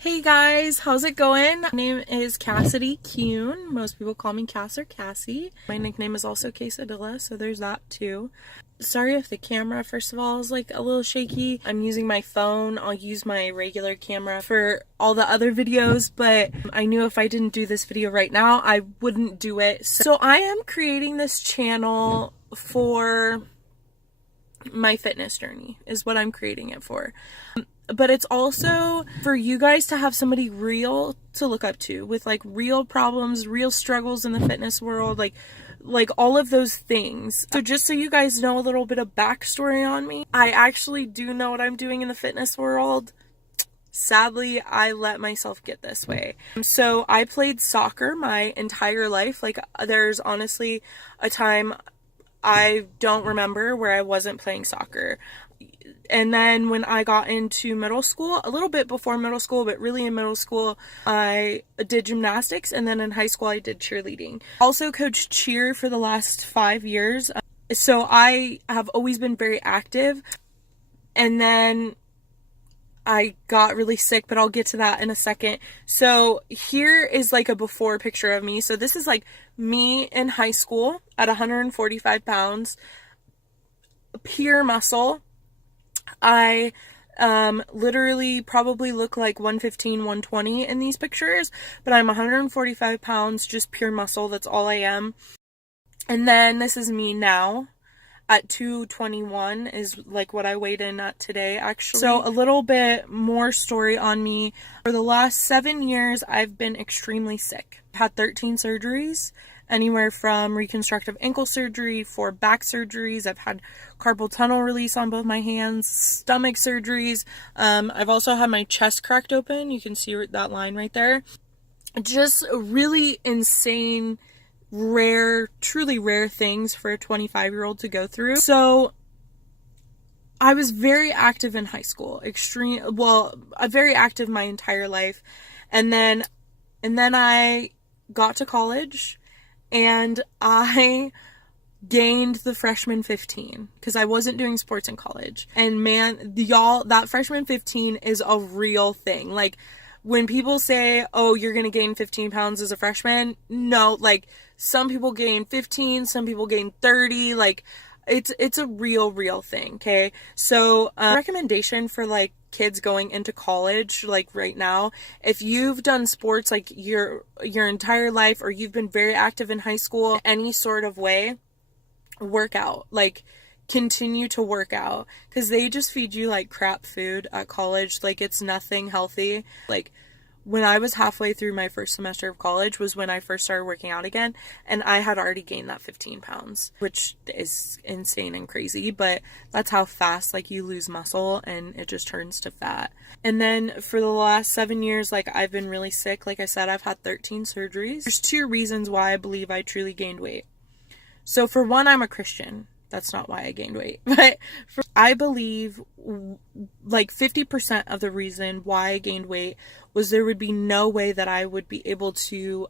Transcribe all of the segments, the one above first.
Hey guys, how's it going? My name is Cassidy Kuhn. Most people call me Cass or Cassie. My nickname is also Quesadilla, so there's that too. Sorry if the camera, first of all, is like a little shaky. I'm using my phone. I'll use my regular camera for all the other videos, but I knew if I didn't do this video right now, I wouldn't do it. So I am creating this channel for my fitness journey, is what I'm creating it for. But it's also for you guys to have somebody real to look up to with like real problems, real struggles in the fitness world, like all of those things. So just so you guys know a little bit of backstory on me, I actually do know what I'm doing in the fitness world. Sadly, I let myself get this way. So I played soccer my entire life. Like there's honestly a time I don't remember where I wasn't playing soccer. And then when I got into middle school, a little bit before middle school, but really in middle school, I did gymnastics, and then in high school I did cheerleading. Also coached cheer for the last 5 years. So I have always been very active. And then I got really sick, but I'll get to that in a second. So here is like a before picture of me. So this is like me in high school at 145 pounds, pure muscle. I literally probably look like 115, 120 in these pictures, but I'm 145 pounds, just pure muscle. That's all I am. And then this is me now at 221 is like what I weighed in at today, actually. So a little bit more story on me. For the last 7 years, I've been extremely sick. I've had 13 surgeries, anywhere from reconstructive ankle surgery, 4 back surgeries. I've had carpal tunnel release on both my hands, stomach surgeries. I've also had my chest cracked open. You can see that line right there. Just really insane, rare, truly rare things for a 25-year-old to go through. So I was very active in high school, very active my entire life. And then I got to college and I gained the freshman 15 because I wasn't doing sports in college. And man, y'all, that freshman 15 is a real thing. Like when people say, oh, you're going to gain 15 pounds as a freshman, no, like some people gain 15, some people gain 30, like it's a real thing. Okay. So, recommendation for like kids going into college, like right now, if you've done sports like your entire life, or you've been very active in high school, any sort of way, work out, like continue to work out, because they just feed you like crap food at college. Like it's nothing healthy. Like when I was halfway through my first semester of college was when I first started working out again, and I had already gained that 15 pounds, which is insane and crazy, but that's how fast like you lose muscle and it just turns to fat. And then for the last 7 years, like I've been really sick. Like I said, I've had 13 surgeries. There's 2 reasons why I believe I truly gained weight. So for one, I'm a Christian. That's not why I gained weight. But I believe like 50% of the reason why I gained weight was there would be no way that I would be able to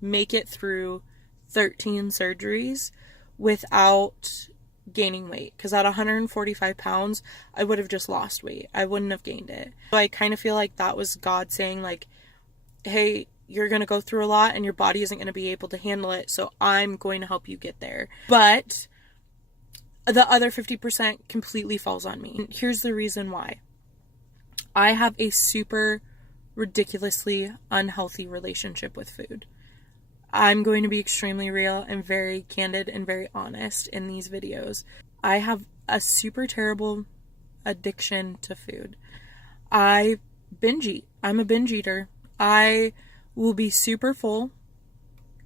make it through 13 surgeries without gaining weight. Because at 145 pounds, I would have just lost weight. I wouldn't have gained it. So I kind of feel like that was God saying like, hey, you're going to go through a lot and your body isn't going to be able to handle it. So I'm going to help you get there. But the other 50% completely falls on me. And here's the reason why. I have a super ridiculously unhealthy relationship with food. I'm going to be extremely real and very candid and very honest in these videos. I have a super terrible addiction to food. I binge eat. I'm a binge eater. I will be super full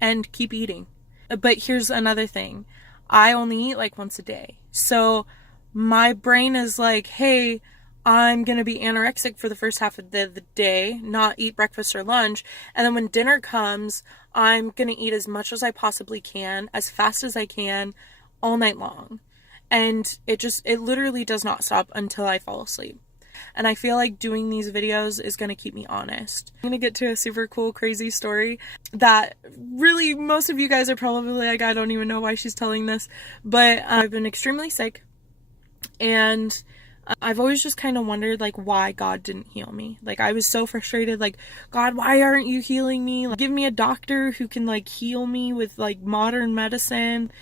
and keep eating. But here's another thing. I only eat like once a day. So my brain is like, hey, I'm going to be anorexic for the first half of the day, not eat breakfast or lunch. And then when dinner comes, I'm going to eat as much as I possibly can, as fast as I can, all night long. And it literally does not stop until I fall asleep. And I feel like doing these videos is going to keep me honest. I'm going to get to a super cool, crazy story that really most of you guys are probably like, I don't even know why she's telling this. But I've been extremely sick. And I've always just kind of wondered, like, why God didn't heal me. Like, I was so frustrated, like, God, why aren't you healing me? Like, give me a doctor who can, like, heal me with, like, modern medicine.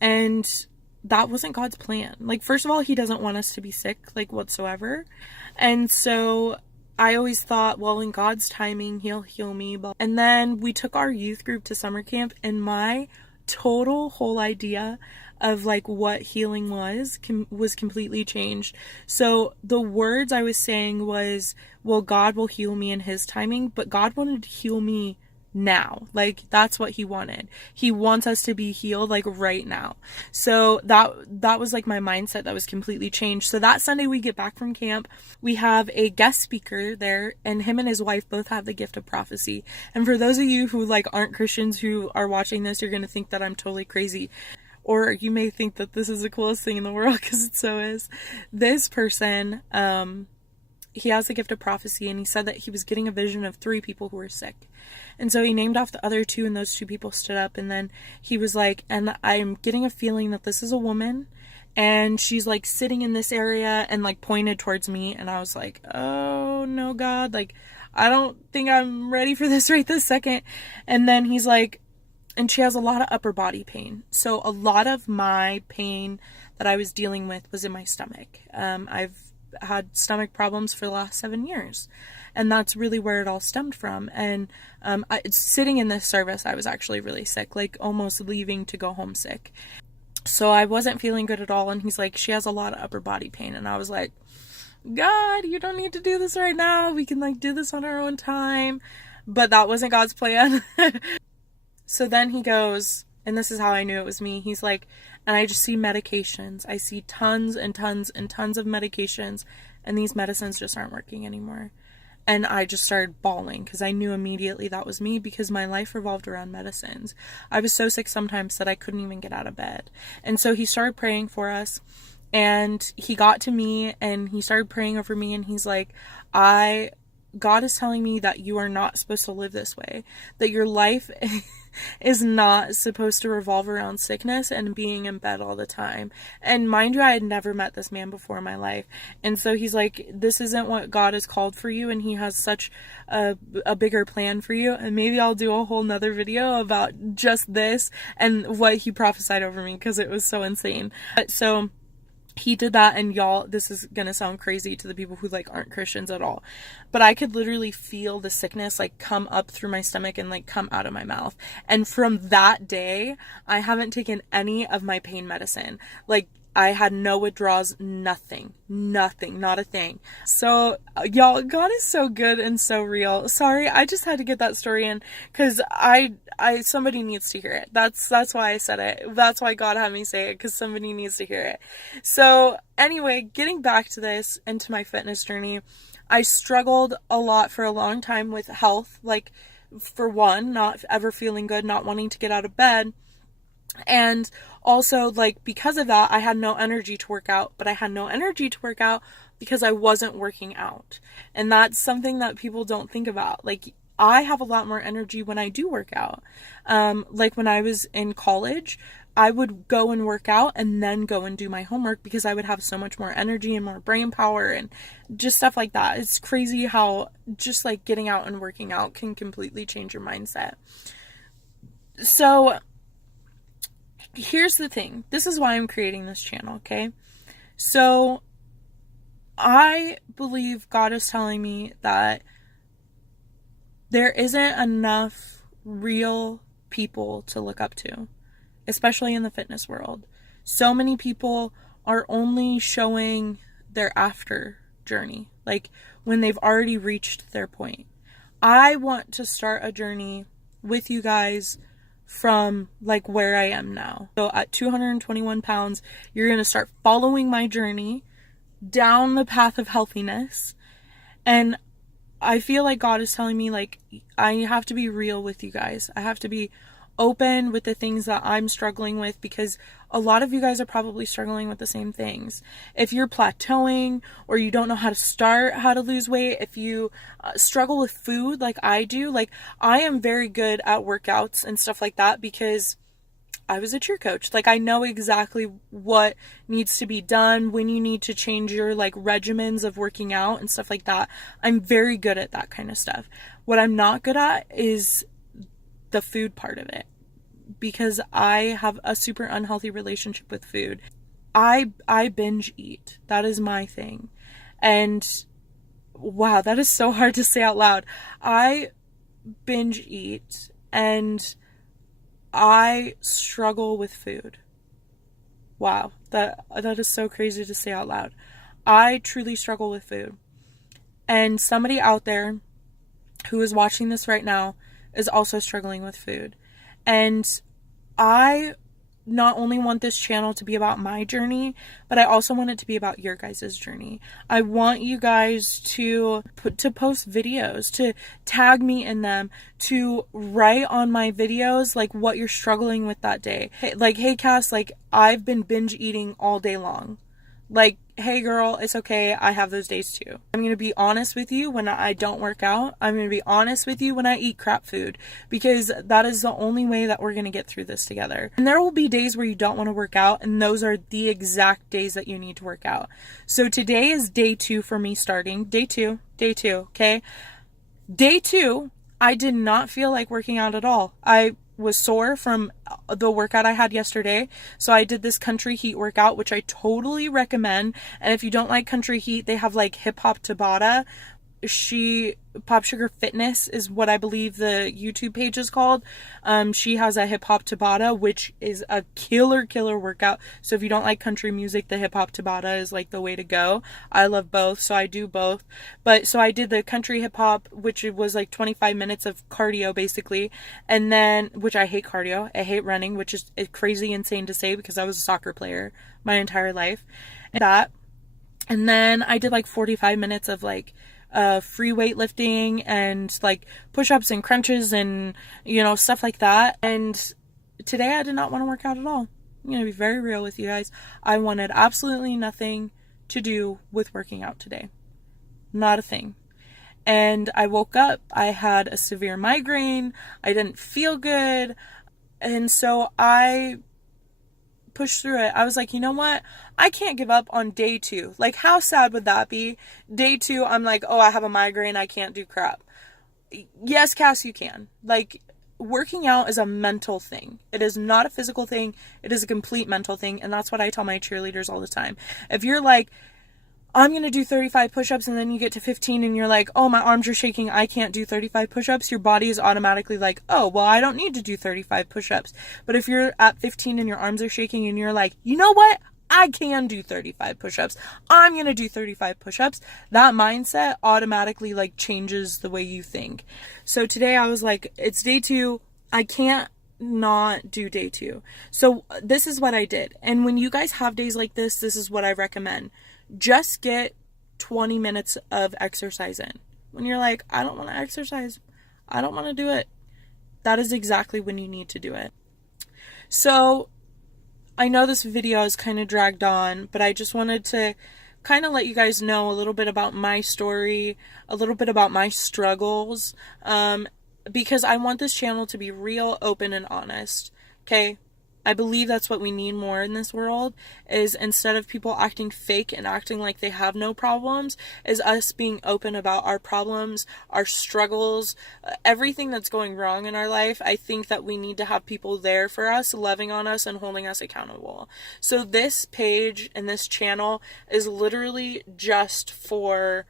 And that wasn't God's plan. Like, first of all, he doesn't want us to be sick, like, whatsoever. And so I always thought, well, in God's timing, he'll heal me. And then we took our youth group to summer camp, and my total whole idea of like what healing was completely changed. So the words I was saying was, well, God will heal me in his timing, but God wanted to heal me now. Like, that's what he wanted. He wants us to be healed like right now. So that was like my mindset that was completely changed. So that Sunday we get back from camp, we have a guest speaker there, and him and his wife both have the gift of prophecy. And for those of you who like aren't Christians who are watching this, you're going to think that I'm totally crazy. Or you may think that this is the coolest thing in the world, because it so is. This person, he has the gift of prophecy, and he said that he was getting a vision of 3 people who were sick. And so he named off the other 2, and those 2 people stood up, and then he was like, and I'm getting a feeling that this is a woman, and she's like sitting in this area, and like pointed towards me. And I was like, oh no, God, like, I don't think I'm ready for this right this second. And then he's like, and she has a lot of upper body pain. So a lot of my pain that I was dealing with was in my stomach. I've had stomach problems for the last 7 years, and that's really where it all stemmed from. And sitting in this service, I was actually really sick, like almost leaving to go home sick. So I wasn't feeling good at all. And he's like, she has a lot of upper body pain. And I was like, God, you don't need to do this right now. We can like do this on our own time. But that wasn't God's plan. So then he goes, and this is how I knew it was me. He's like, and I just see medications. I see tons and tons and tons of medications, and these medicines just aren't working anymore. And I just started bawling, because I knew immediately that was me, because my life revolved around medicines. I was so sick sometimes that I couldn't even get out of bed. And so he started praying for us, and he got to me, and he started praying over me, and he's like, God is telling me that you are not supposed to live this way, that your life is not supposed to revolve around sickness and being in bed all the time. And mind you, I had never met this man before in my life. And so he's like, this isn't what God has called for you, and he has such a bigger plan for you. And maybe I'll do a whole nother video about just this and what he prophesied over me, because it was so insane. But so he did that, and y'all, this is gonna sound crazy to the people who like aren't Christians at all, but I could literally feel the sickness like come up through my stomach and like come out of my mouth. And from that day, I haven't taken any of my pain medicine. Like, I had no withdrawals, nothing, not a thing. So y'all, God is so good and so real. Sorry, I just had to get that story in, because somebody needs to hear it. That's why I said it. That's why God had me say it, because somebody needs to hear it. So anyway, getting back to this and to my fitness journey, I struggled a lot for a long time with health. Like, for one, not ever feeling good, not wanting to get out of bed. And also, like, because of that, I had no energy to work out, but I had no energy to work out because I wasn't working out. And that's something that people don't think about. Like, I have a lot more energy when I do work out. Like when I was in college, I would go and work out and then go and do my homework, because I would have so much more energy and more brain power and just stuff like that. It's crazy how just like getting out and working out can completely change your mindset. So here's the thing. This is why I'm creating this channel, okay? So I believe God is telling me that there isn't enough real people to look up to, especially in the fitness world. So many people are only showing their after journey, like when they've already reached their point. I want to start a journey with you guys from like where I am now. So at 221 pounds, you're going to start following my journey down the path of healthiness. And I feel like God is telling me, like, I have to be real with you guys. I have to be open with the things that I'm struggling with, because a lot of you guys are probably struggling with the same things. If you're plateauing, or you don't know how to start, how to lose weight, if you struggle with food like I do, like I am very good at workouts and stuff like that, because I was a cheer coach. Like, I know exactly what needs to be done, when you need to change your like regimens of working out and stuff like that. I'm very good at that kind of stuff. What I'm not good at is the food part of it, because I have a super unhealthy relationship with food. I binge eat. That is my thing. And wow, that is so hard to say out loud. I binge eat and I struggle with food. Wow, that is so crazy to say out loud. I truly struggle with food. And somebody out there who is watching this right now is also struggling with food. And I not only want this channel to be about my journey, but I also want it to be about your guys' journey. I want you guys to post videos, to tag me in them, to write on my videos like what you're struggling with that day. Hey Cass, like I've been binge eating all day long. Like, hey girl, it's okay, I have those days too. I'm going to be honest with you when I don't work out. I'm going to be honest with you when I eat crap food, because that is the only way that we're going to get through this together. And there will be days where you don't want to work out, and those are the exact days that you need to work out. So today is day 2 for me starting. Day two, okay? Day 2, I did not feel like working out at all. I was sore from the workout I had yesterday. So I did this Country Heat workout, which I totally recommend. And if you don't like Country Heat, they have like Hip Hop Tabata. Pop Sugar Fitness is what I believe the YouTube page is called. She has a Hip Hop Tabata, which is a killer workout. So if you don't like country music, the Hip Hop Tabata is like the way to go. I love both, so I do both. But so I did the country hip hop, which was like 25 minutes of cardio basically. And then, which I hate cardio. I hate running, which is crazy insane to say because I was a soccer player my entire life. And then I did like 45 minutes of like free weightlifting and like push-ups and crunches and stuff like that. And today I did not want to work out at all. I'm gonna be very real with you guys. I wanted absolutely nothing to do with working out today. Not a thing. And I woke up, I had a severe migraine, I didn't feel good, and so I push through it. I was like, you know what? I can't give up on day 2. Like, how sad would that be? Day 2, I'm like, oh, I have a migraine. I can't do crap. Yes, Cass, you can. Like, working out is a mental thing. It is not a physical thing. It is a complete mental thing. And that's what I tell my cheerleaders all the time. If you're like, I'm going to do 35 push-ups, and then you get to 15 and you're like, oh, my arms are shaking, I can't do 35 push-ups, your body is automatically like, oh, well, I don't need to do 35 push-ups. But if you're at 15 and your arms are shaking and you're like, you know what? I can do 35 push-ups. I'm going to do 35 push-ups. That mindset automatically like changes the way you think. So today I was like, it's day 2. I can't not do day 2. So this is what I did. And when you guys have days like this is what I recommend. Just get 20 minutes of exercise in. When you're like, I don't want to exercise, I don't want to do it, that is exactly when you need to do it. So I know this video is kind of dragged on, but I just wanted to kind of let you guys know a little bit about my story, a little bit about my struggles, because I want this channel to be real, open, and honest. Okay? I believe that's what we need more in this world, is instead of people acting fake and acting like they have no problems, is us being open about our problems, our struggles, everything that's going wrong in our life. I think that we need to have people there for us, loving on us and holding us accountable. So this page and this channel is literally just for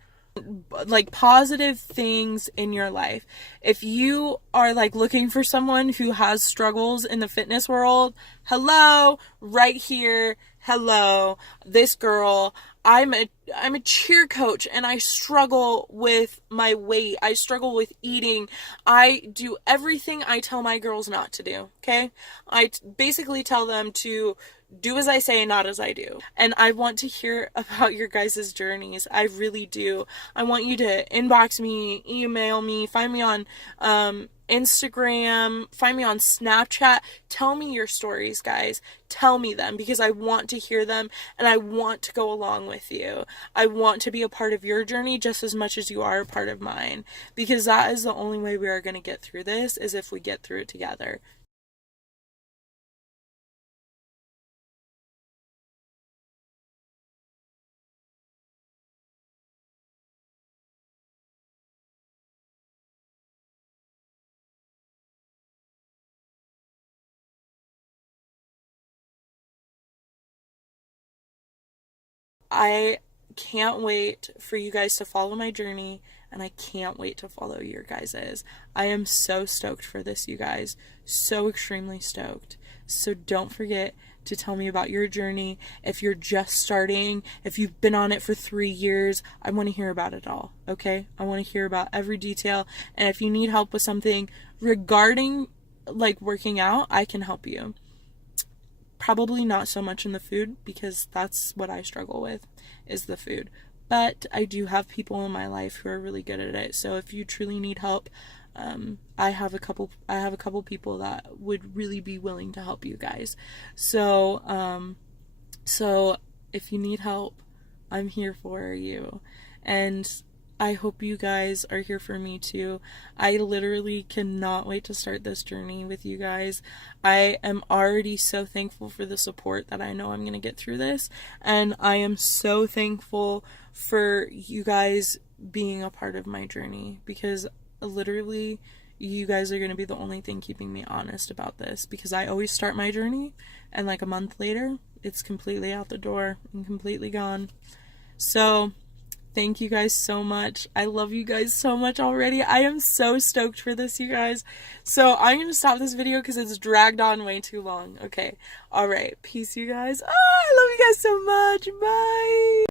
like positive things in your life. If you are like looking for someone who has struggles in the fitness world, hello, right here. Hello, this girl. I'm a cheer coach and I struggle with my weight. I struggle with eating. I do everything I tell my girls not to do, okay? I basically tell them to do as I say, not as I do. And I want to hear about your guys' journeys. I really do. I want you to inbox me, email me, find me on Instagram, find me on Snapchat. Tell me your stories, guys. Tell me them, because I want to hear them and I want to go along with you. I want to be a part of your journey just as much as you are a part of mine, because that is the only way we are going to get through this, is if we get through it together. I can't wait for you guys to follow my journey, and I can't wait to follow your guys's. I am so stoked for this, you guys. So extremely stoked. So don't forget to tell me about your journey. If you're just starting, if you've been on it for 3 years, I want to hear about it all, okay? I want to hear about every detail. And if you need help with something regarding like working out, I can help you. Probably not so much in the food, because that's what I struggle with, is the food. But I do have people in my life who are really good at it. So if you truly need help, I have a couple people that would really be willing to help you guys. So if you need help, I'm here for you. And I hope you guys are here for me too. I literally cannot wait to start this journey with you guys. I am already so thankful for the support that I know I'm going to get through this. And I am so thankful for you guys being a part of my journey, because literally you guys are going to be the only thing keeping me honest about this, because I always start my journey and like a month later it's completely out the door and completely gone. So thank you guys so much. I love you guys so much already. I am so stoked for this, you guys. So I'm going to stop this video because it's dragged on way too long. Okay. All right. Peace, you guys. Oh, I love you guys so much. Bye.